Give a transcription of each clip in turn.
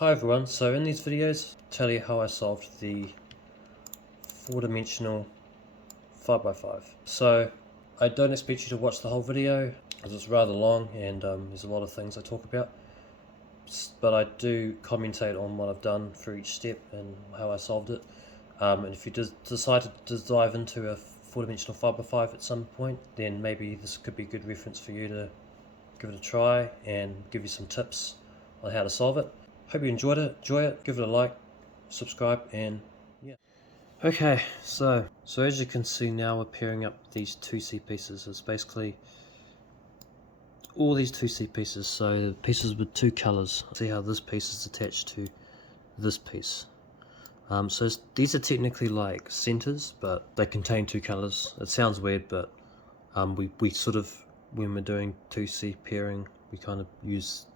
Hi everyone, so in these videos I'll tell you how I solved the 4-dimensional 5x5. So I don't expect you to watch the whole video because it's rather long and there's a lot of things I talk about, but I do commentate on what I've done for each step and how I solved it. And if you decide to dive into a 4-dimensional 5x5 at some point, then maybe this could be a good reference for you to give it a try and give you some tips on how to solve it. Hope you enjoy it, give it a like, subscribe, and yeah. Okay, so as you can see now, we're pairing up these 2C pieces. It's basically all these 2C pieces, so the pieces with two colors. See how this piece is attached to this piece. So these are technically like centers, but they contain two colors. It sounds weird, but we sort of, when we're doing 2C pairing, we kind of use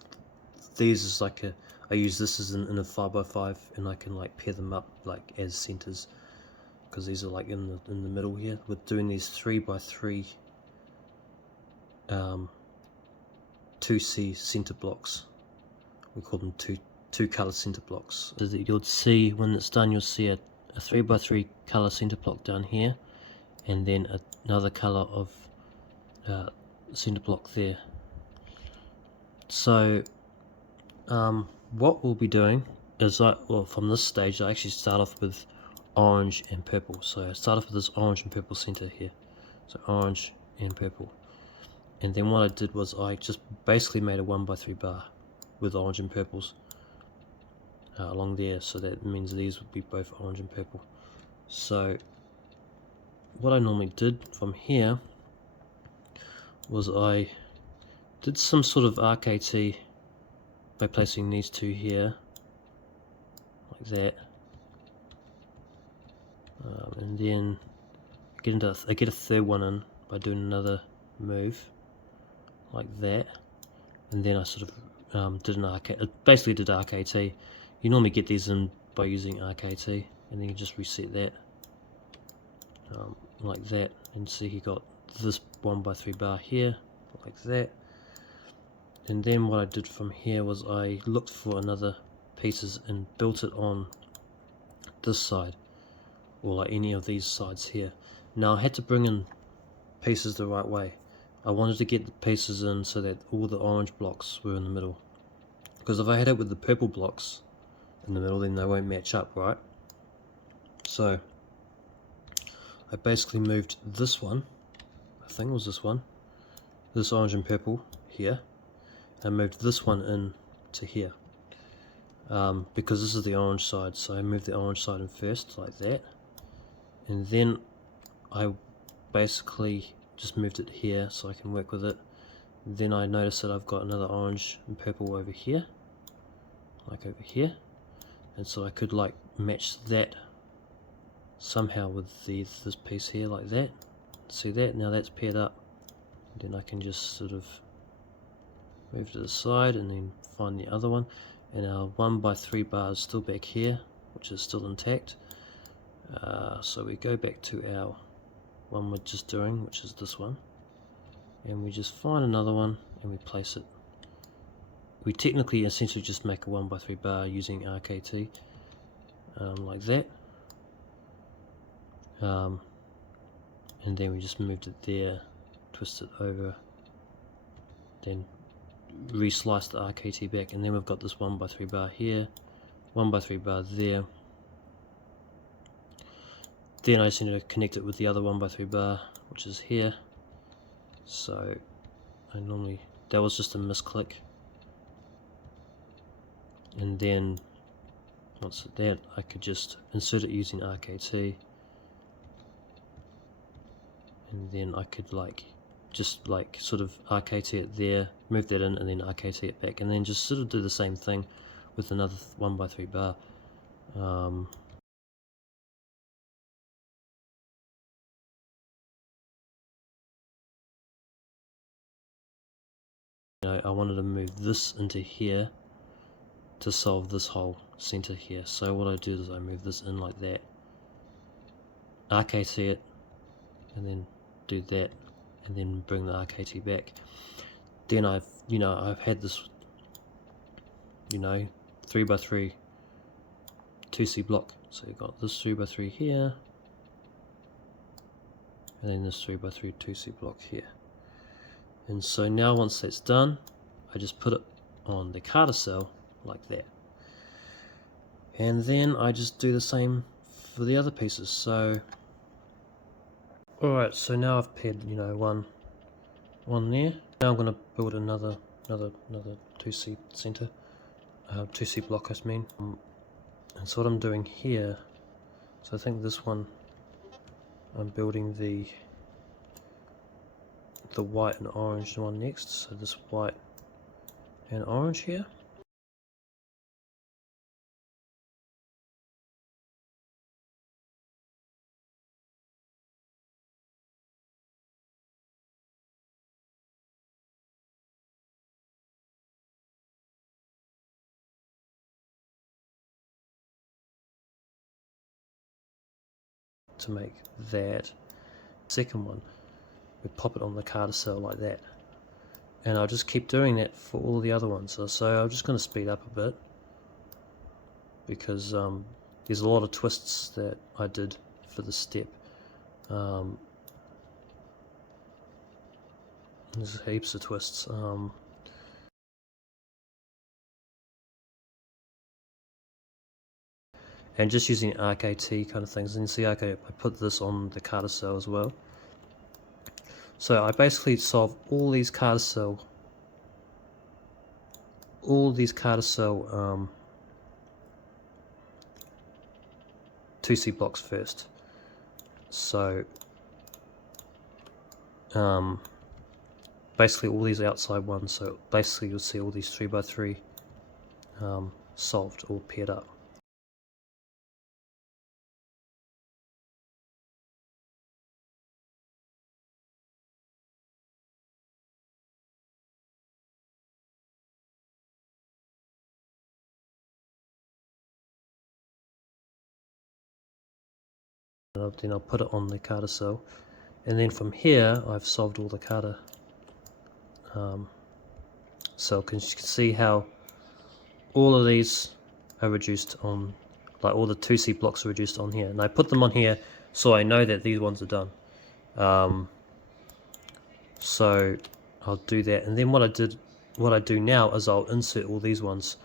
these as like I use this as in a 5x5, and I can like pair them up like as centers, because these are like in the middle here. We're doing these 3x3 2C center blocks. We call them two color center blocks. So that you'll see when it's done, you'll see a 3x3 color center block down here, and then another color of center block there. So what we'll be doing is, from this stage I actually start off with orange and purple. So I start off with this orange and purple center here, so orange and purple, and then what I did was I just basically made a 1x3 bar with orange and purples along there, so that means these would be both orange and purple. So what I normally did from here was I did some sort of RKT by placing these two here like that, and then I get a third one in by doing another move like that, and then I sort of did an RKT. Basically did RKT. You normally get these in by using RKT, and then you just reset that like that, and see you got this 1x3 bar here like that. And then what I did from here was I looked for another pieces and built it on this side, or like any of these sides here. Now I had to bring in pieces the right way. I wanted to get the pieces in so that all the orange blocks were in the middle, because if I had it with the purple blocks in the middle, then they won't match up, right? So I basically moved this one, I think it was this orange and purple here, and moved this one in to here, because this is the orange side. So I moved the orange side in first like that, and then I basically just moved it here so I can work with it. Then I noticed that I've got another orange and purple over here, like over here, and so I could like match that somehow with this piece here like that. See that? Now that's paired up. Then I can just sort of move to the side and then find the other one, and our 1x3 bar is still back here, which is still intact. So we go back to our one we're just doing, which is this one, and we just find another one and we place it. We technically essentially just make a 1x3 bar using RKT, like that, and then we just moved it there, twist it over, then re-slice the RKT back, and then we've got this 1x3 bar here, 1x3 bar there. Then I just need to connect it with the other 1x3 bar, which is here. So that was just a misclick, and then once that, I could just insert it using RKT, and then I could just sort of RKT it there, move that in, and then RKT it back, and then just sort of do the same thing with another 1x3 bar. I wanted to move this into here to solve this whole center here. So what I do is I move this in like that, RKT it, and then do that, and then bring the RKT back. Then I've had this 3 3x3 2C block. So you've got this 3x3 here, and then this 3x3 2C block here. And so now once that's done, I just put it on the Carter cell like that. And then I just do the same for the other pieces. So alright, so now I've paired, you know, one there. Now I'm going to build another 2C center, 2C block I mean. And so what I'm doing here, so I think this one, I'm building the white and orange one next. So this white and orange here. To make that second one, we pop it on the Carter cell like that, and I'll just keep doing that for all the other ones. So I'm just going to speed up a bit because there's a lot of twists that I did for the step. There's heaps of twists. And just using ArcAT kind of things. And see, okay, I put this on the Carter cell as well. So I basically solve all these Carter cell 2C blocks first. So basically all these outside ones. So basically you'll see all these 3x3 solved or paired up. Then I'll put it on the Carter cell, and then from here I've solved all the Carter cell. You can see how all of these are reduced on, like all the 2C blocks are reduced on here, and I put them on here so I know that these ones are done. So I'll do that, and then what I do now is I'll insert all these ones.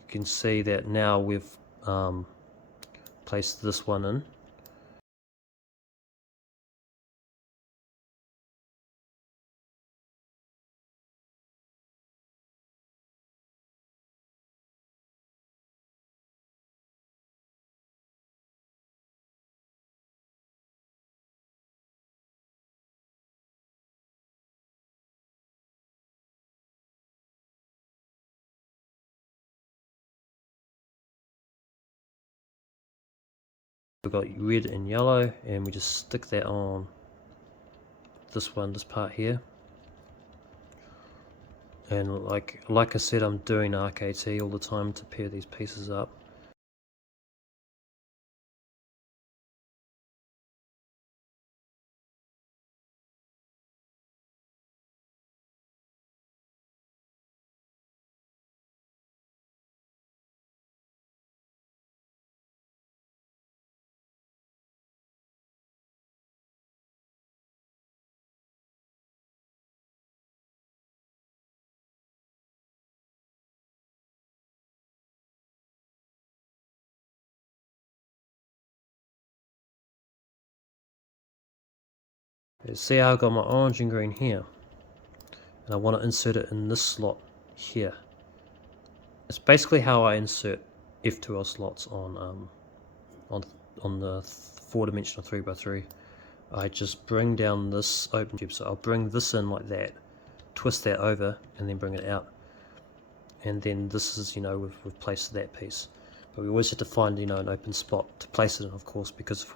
You can see that now we've placed this one in. We've got red and yellow, and we just stick that on this part here. And like I said, I'm doing ArcAT all the time to pair these pieces up. See how I've got my orange and green here, and I want to insert it in this slot here. It's basically how I insert F2L slots on the 4-dimensional 3x3. I just bring down this open tube, so I'll bring this in like that, twist that over, and then bring it out. and then this is, we've placed that piece. But we always have to find, an open spot to place it in, of course, because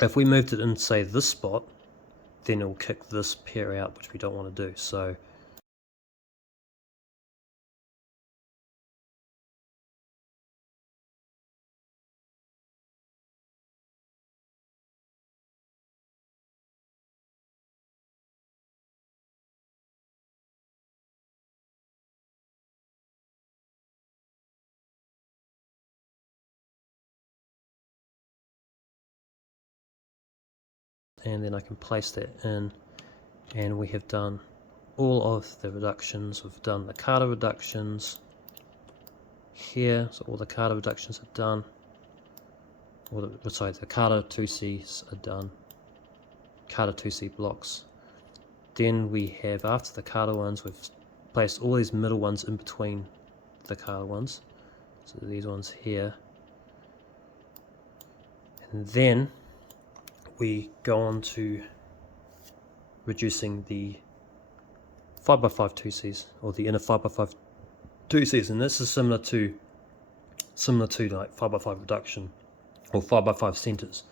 if we moved it in, say, this spot, then it will kick this pair out, which we don't want to do. So and then I can place that in, and we have done all of the reductions. We've done the Carter reductions here, so all the Carter reductions are done. The Carter 2Cs are done. Carter 2C blocks. Then we have, after the Carter ones, we've placed all these middle ones in between the Carter ones. So these ones here. And then we go on to reducing the 5x5 2Cs, or the inner 5x5 2Cs, and this is similar to like 5x5 reduction or 5x5 centers,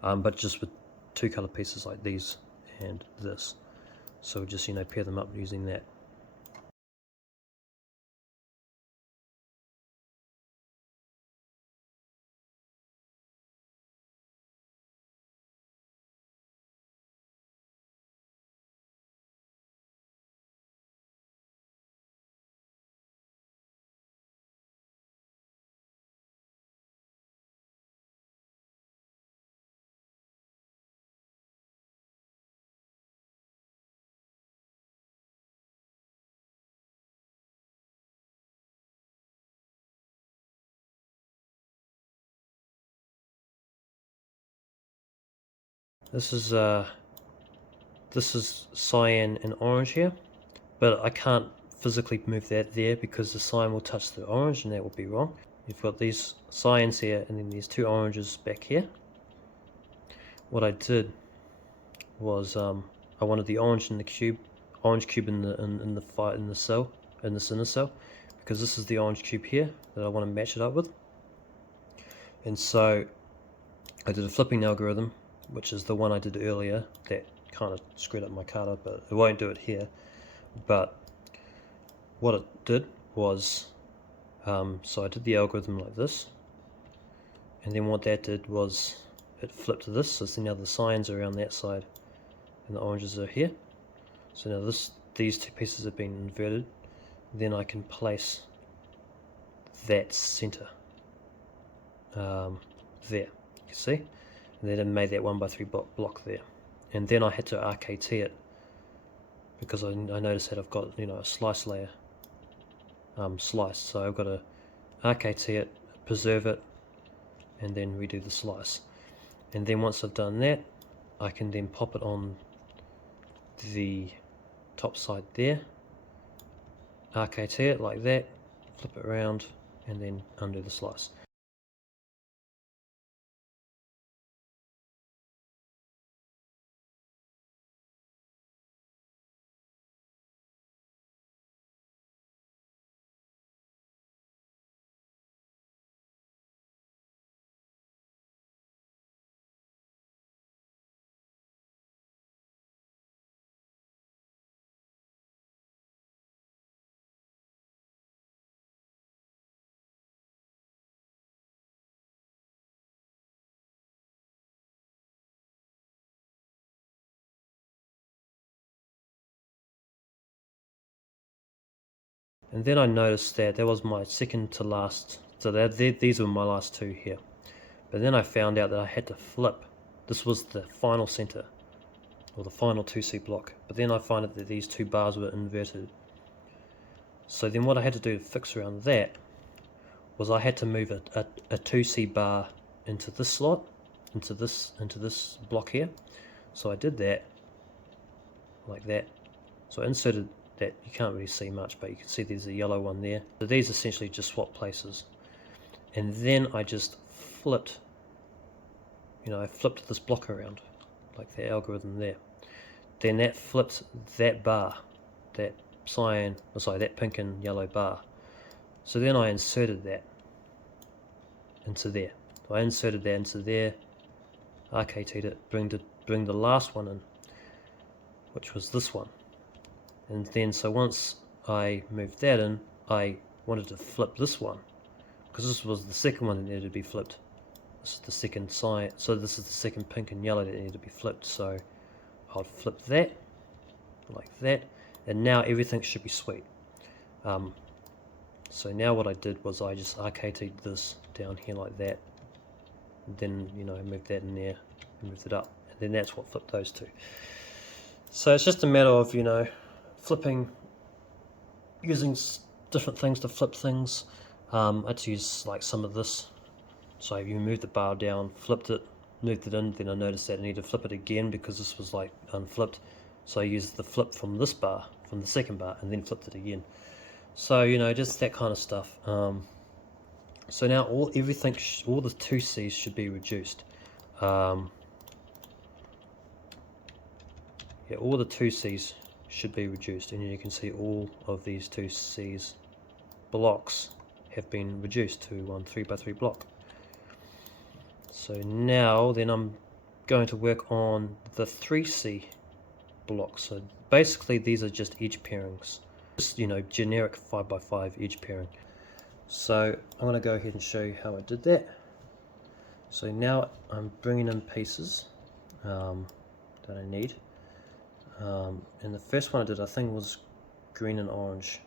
but just with two color pieces like these and this. So we just pair them up using that. This is cyan and orange here, but I can't physically move that there because the cyan will touch the orange and that would be wrong. You've got these cyans here and then these two oranges back here. What I did was I wanted the orange in the cube, orange cube in the cell, in this inner cell, because this is the orange cube here that I want to match it up with. And so I did a flipping algorithm, which is the one I did earlier that kind of screwed up my Carter, but it won't do it here. But what it did was, so I did the algorithm like this, and then what that did was it flipped to this, so now the cyans are around that side and the oranges are here. So now these two pieces have been inverted. Then I can place that center there, you see, and then it made that 1x3 block there. And then I had to RKT it because I noticed that I've got a slice layer sliced, so I've got to RKT it, preserve it, and then redo the slice. And then once I've done that, I can then pop it on the top side there, RKT it like that, flip it around, and then undo the slice. And then I noticed that was my second to last, so these were my last two here. But then I found out that I had to flip. This was the final center, or the final 2C block. But then I found out that these two bars were inverted. So then what I had to do to fix around that was I had to move a 2C bar into this slot, into this block here. So I did that, like that. So I inserted that. You can't really see much, but you can see there's a yellow one there. So these essentially just swap places. And then I just flipped, I flipped this block around, like the algorithm there. Then that flipped that bar, that cyan, oh sorry, that pink and yellow bar. So then I inserted that into there. So I inserted that into there, RKT'd it, bring the last one in, which was this one. And then so once I moved that in, I wanted to flip this one, because this was the second one that needed to be flipped. This is the second cyan, so this is the second pink and yellow that needed to be flipped. So I'll flip that, like that, and now everything should be sweet. So now what I did was I just RKT'd this down here like that, and then I moved that in there and moved it up, and then that's what flipped those two. So it's just a matter of flipping, using different things to flip things. I had to use like some of this. So you moved the bar down, flipped it, moved it in, then I noticed that I needed to flip it again because this was like unflipped. So I used the flip from this bar, from the second bar, and then flipped it again. So just that kind of stuff. So now all the 2Cs should be reduced. Yeah, all the 2Cs should be reduced, and you can see all of these 2Cs blocks have been reduced to one 3x3 block. So now then I'm going to work on the 3C blocks. So basically these are just edge pairings, just generic 5x5 edge pairing. So I'm going to go ahead and show you how I did that. So now I'm bringing in pieces that I need, and the first one I did I think was green and orange.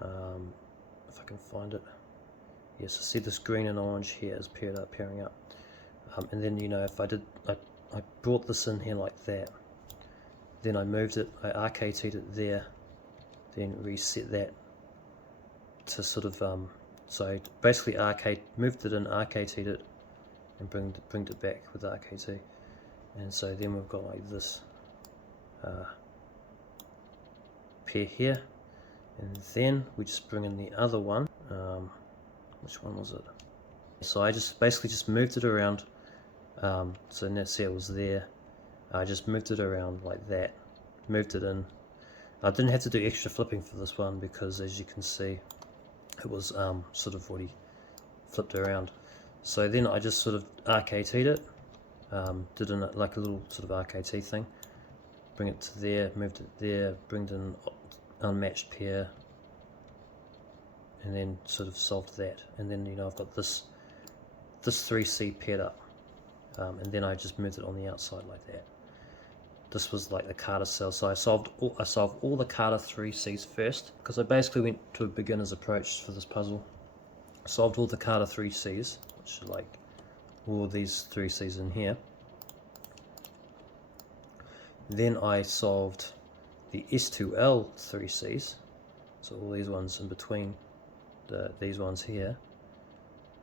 If I can find it, yes, I see this green and orange here is pairing up. And then if I brought this in here like that, then I moved it, I RKT'd it there, then reset that to sort of so basically moved it in, RKT'd it, and bring it back with RKT, and so then we've got like this pair here, and then we just bring in the other one. Which one was it? So I just basically moved it around. So now see it was there. I just moved it around like that, moved it in. I didn't have to do extra flipping for this one because, as you can see, it was sort of already flipped around. So then I just sort of RKT'd it, did like a little sort of RKT thing, bring it to there, moved it there, bring it in unmatched pair, and then sort of solved that. And then I've got this 3C paired up, and then I just moved it on the outside like that. This was like the Carter cell, so I solved all the Carter 3Cs first, because I basically went to a beginner's approach for this puzzle. Solved all the Carter 3Cs, which are like all these 3Cs in here. Then I solved the S2L 3Cs, so all these ones in between these ones here,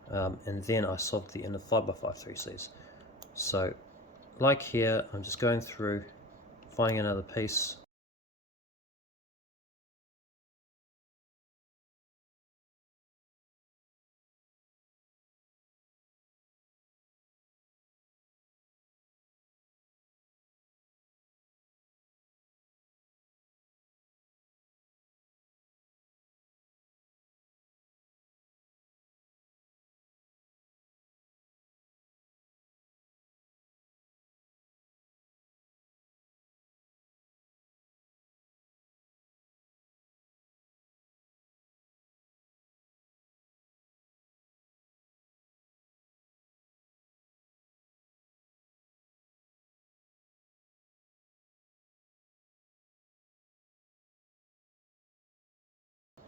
and then I solved the inner 5x5 3Cs. So like here, I'm just going through, finding another piece,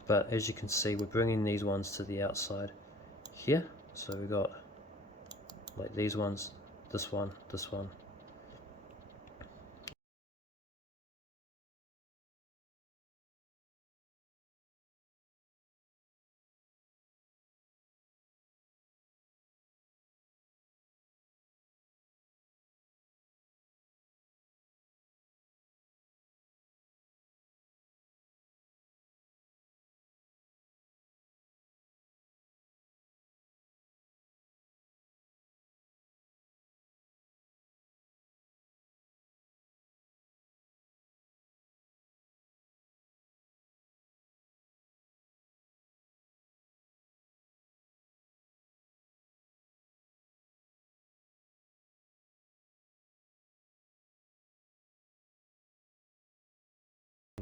but as you can see, we're bringing these ones to the outside here. So we've got like these ones, this one, this one,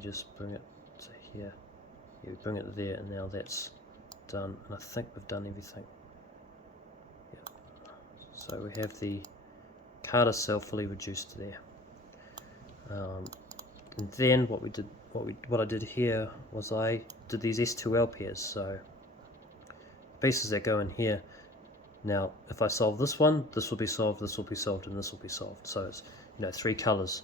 just bring it to here. Yeah, we bring it there, and now that's done, and I think we've done everything. Yeah. So we have the Carter cell fully reduced there. And then what I did here was I did these S2L pairs, so pieces that go in here. Now, if I solve this one, this will be solved, this will be solved, and this will be solved. So it's, you know, 3 colors.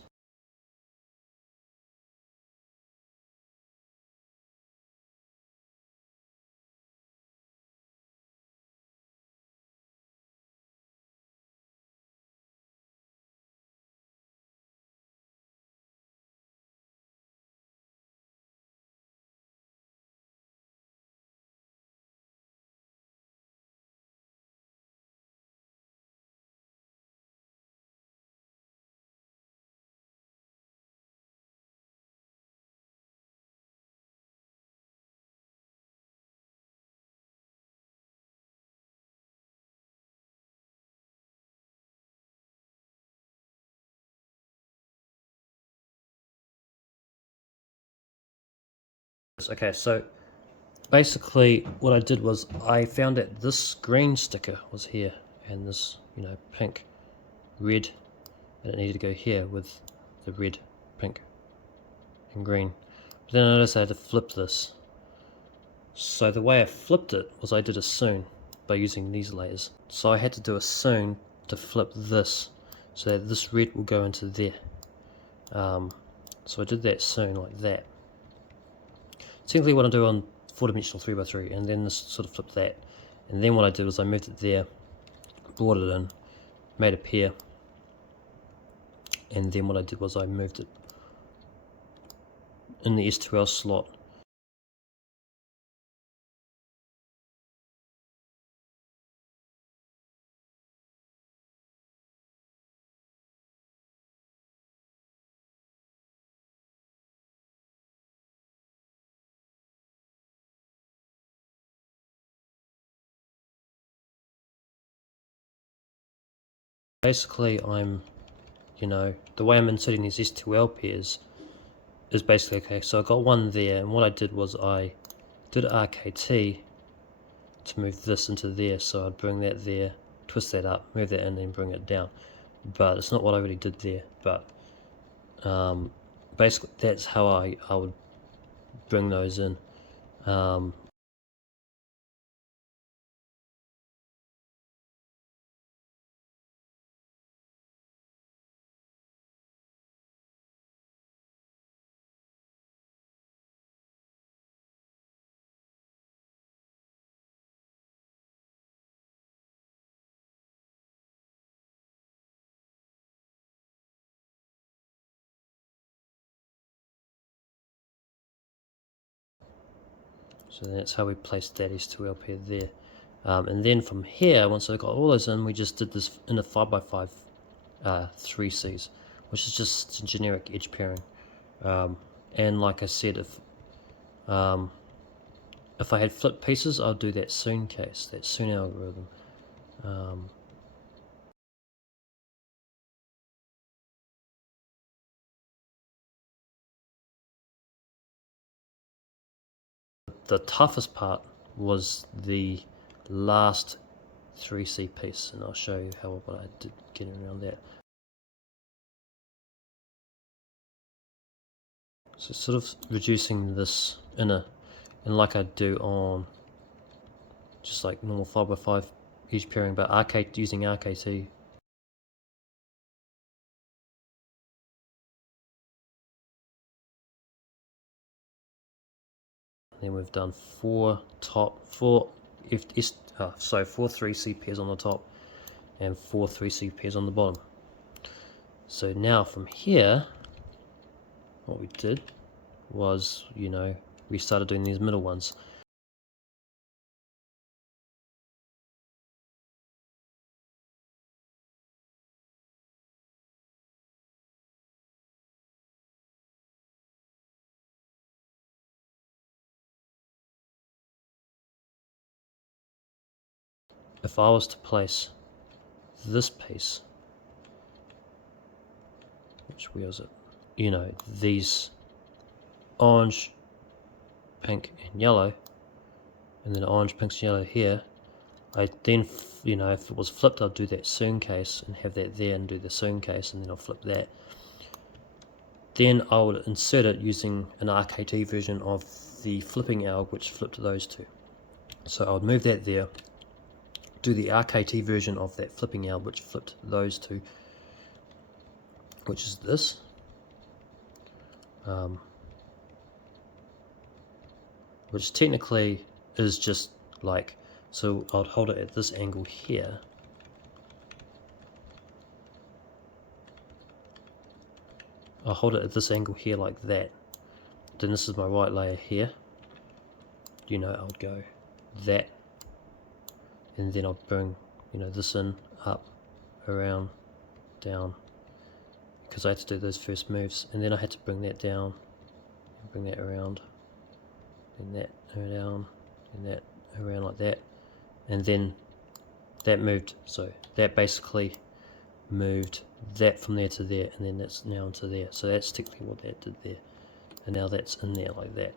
Okay, so basically what I did was I found that this green sticker was here, and this, you know, pink, red, and it needed to go here with the red, pink, and green. But then I noticed I had to flip this. So the way I flipped it was I did a soon by using these layers. So I had to do a soon to flip this so that this red will go into there. So I did that soon like that. Technically what I do on 4-dimensional 3x3, and then this sort of flipped that. And then what I did was I moved it there, brought it in, made a pair, and then what I did was I moved it in the S2L slot. Basically you know, the way I'm inserting these S2L pairs is basically, okay, so I got one there, and what I did was I did RKT to move this into there, so I'd bring that there, twist that up, move that in, and then bring it down. But it's not what I really did there, but basically that's how I would bring those in. So that's how we placed that S2L pair there. And then from here, once I got all those in, we just did this in a 5x5 3Cs, which is just generic edge pairing. And like I said, if I had flipped pieces, I'll do that soon case, that soon algorithm. The toughest part was the last 3C piece, and I'll show you what I did getting around that. So sort of reducing this inner, and like I do on just like normal 5x5 edge pairing, but using RKT. Then we've done four 3C pairs on the top and 4 3C pairs on the bottom. So now from here, what we did was, you know, we started doing these middle ones. If I was to place this piece, which where is it? You know, these orange, pink and yellow, and then orange, pink and yellow here, I then, you know, if it was flipped, I'd do that sewn case and have that there and do the sewn case, and then I'll flip that. Then I would insert it using an RKT version of the flipping alg, which flipped those two. So I would move that there, do the RKT version of that flipping alg, which flipped those two, which is this. Which technically is just like, so I'd hold it at this angle here. I'll hold it at this angle here like that. Then this is my right layer here. You know, I'll go that, and then I'll bring, you know, this in, up, around, down, because I had to do those first moves, and then I had to bring that down, bring that around, and that down, and that around like that, and then that moved. So that basically moved that from there to there, and then that's now into there. So that's technically what that did there, and now that's in there like that.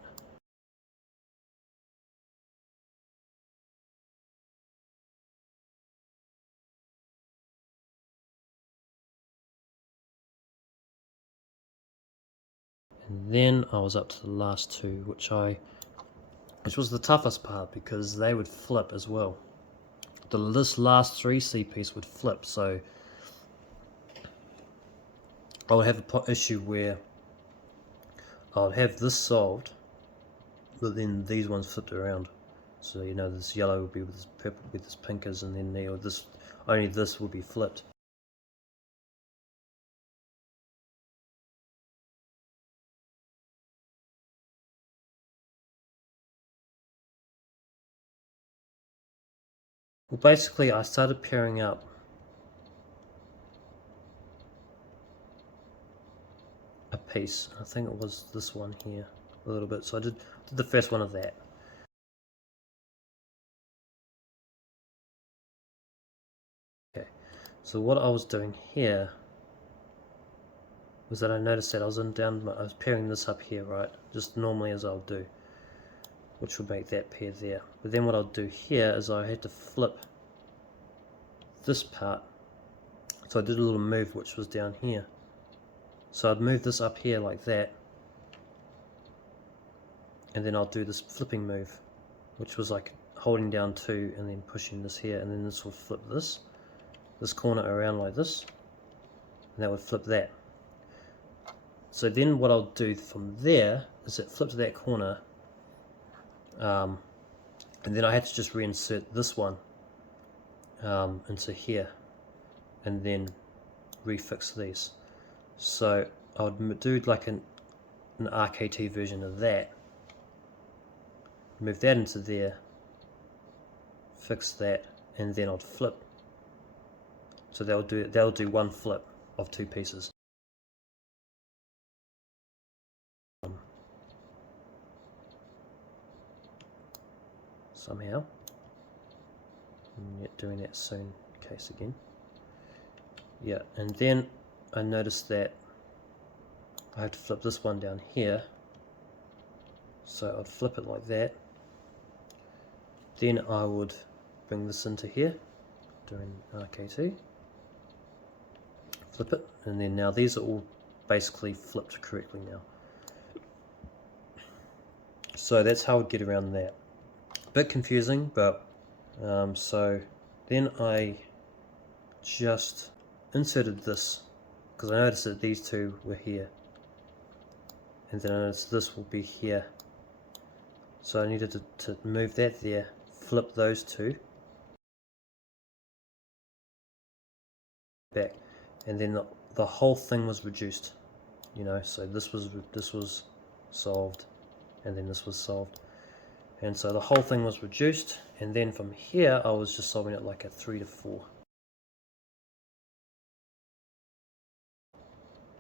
And then I was up to the last two, which was the toughest part, because they would flip as well. This last 3C piece would flip, so I would have an issue where I would have this solved, but then these ones flipped around. So, you know, this yellow would be with this purple, with this pink is, and then only this would be flipped. Well, basically I started pairing up a piece. I think it was this one here a little bit. So I did the first one of that. Okay, so what I was doing here was that I noticed that I was pairing this up here, right? Just normally as I'll do, which would make that pair there. But then what I'll do here is I had to flip this part. So I did a little move which was down here. So I'd move this up here like that, and then I'll do this flipping move, which was like holding down 2 and then pushing this here, and then this will flip this corner around like this, and that would flip that. So then what I'll do from there is it flips that corner, and then I had to just reinsert this one into here, and then refix these. So I would do like an RKT version of that, move that into there, fix that, and then I'd flip. So they'll do one flip of 2 pieces. Somehow, and yet doing that sewn case again. Yeah, and then I noticed that I have to flip this one down here, so I'd flip it like that. Then I would bring this into here, doing RKT, flip it, and then now these are all basically flipped correctly now. So that's how I'd get around that. Bit confusing, but so then I just inserted this, because I noticed that these two were here, and then I noticed this will be here, so I needed to move that there, flip those two back, and then the whole thing was reduced, you know, so this was solved, and then this was solved, and so the whole thing was reduced, and then from here I was just solving it like a 3 to 4.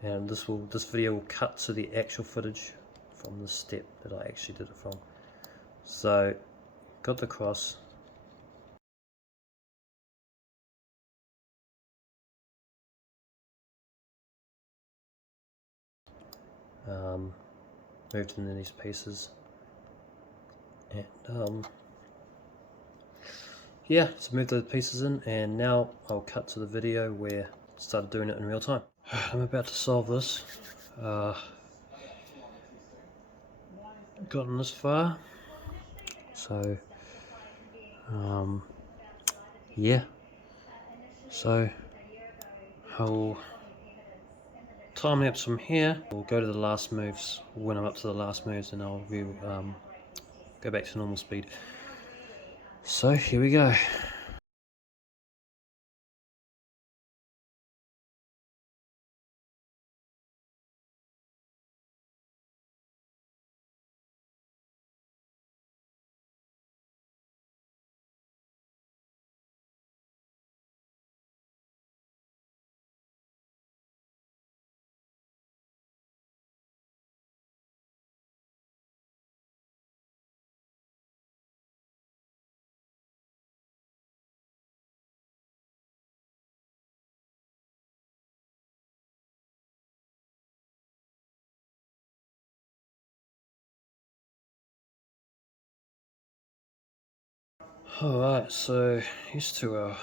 And this video will cut to the actual footage from the step that I actually did it from. So got the cross, moved in these pieces. And yeah, so moved those pieces in, and now I'll cut to the video where I started doing it in real time. I'm about to solve this. Gotten this far, so yeah, so I'll time lapse from here. We'll go to the last moves when I'm up to the last moves, and I'll go back to normal speed. So here we go. Alright, so here's to our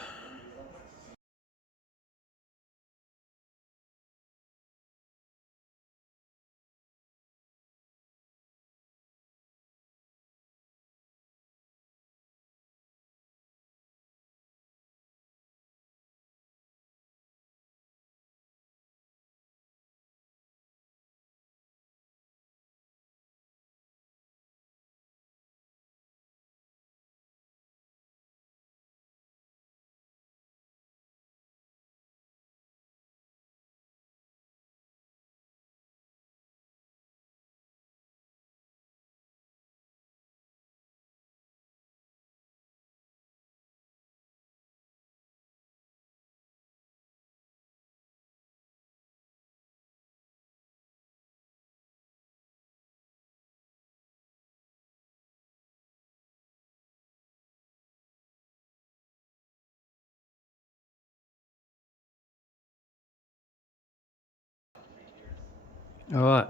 Alright,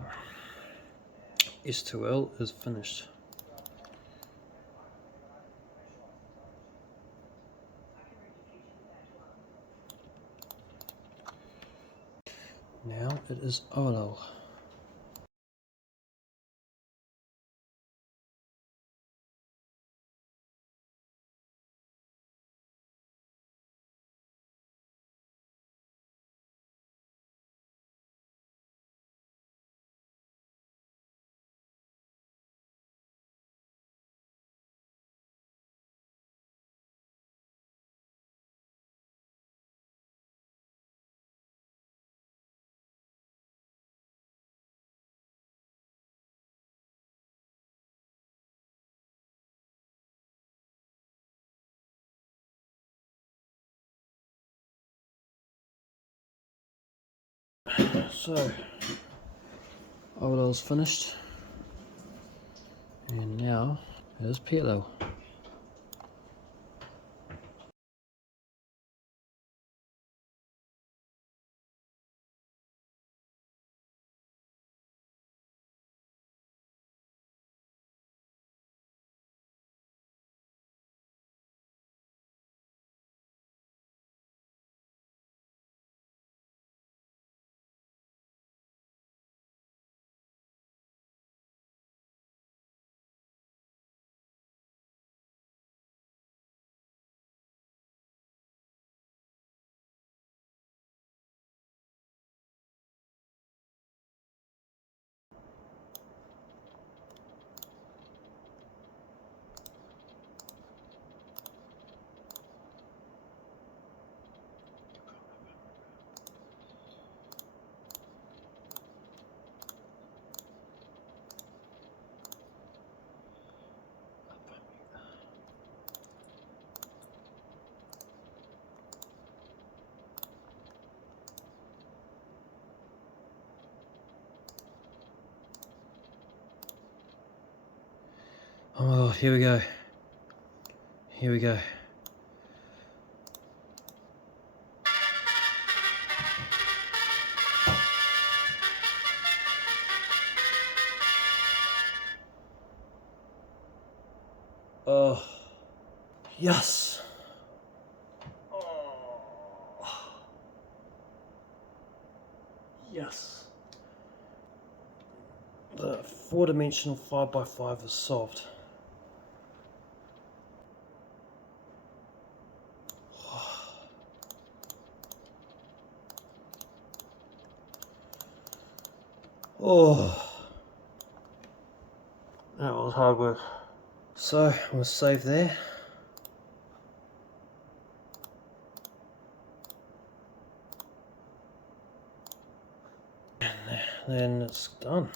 S2L is finished. Now it is OLL. So OLL's finished, and now it is PLL. Oh, here we go. Here we go. Oh, yes. Oh, yes. The 4-dimensional 5x5 is solved. Oh, that was hard work. So we'll save there. And then it's done.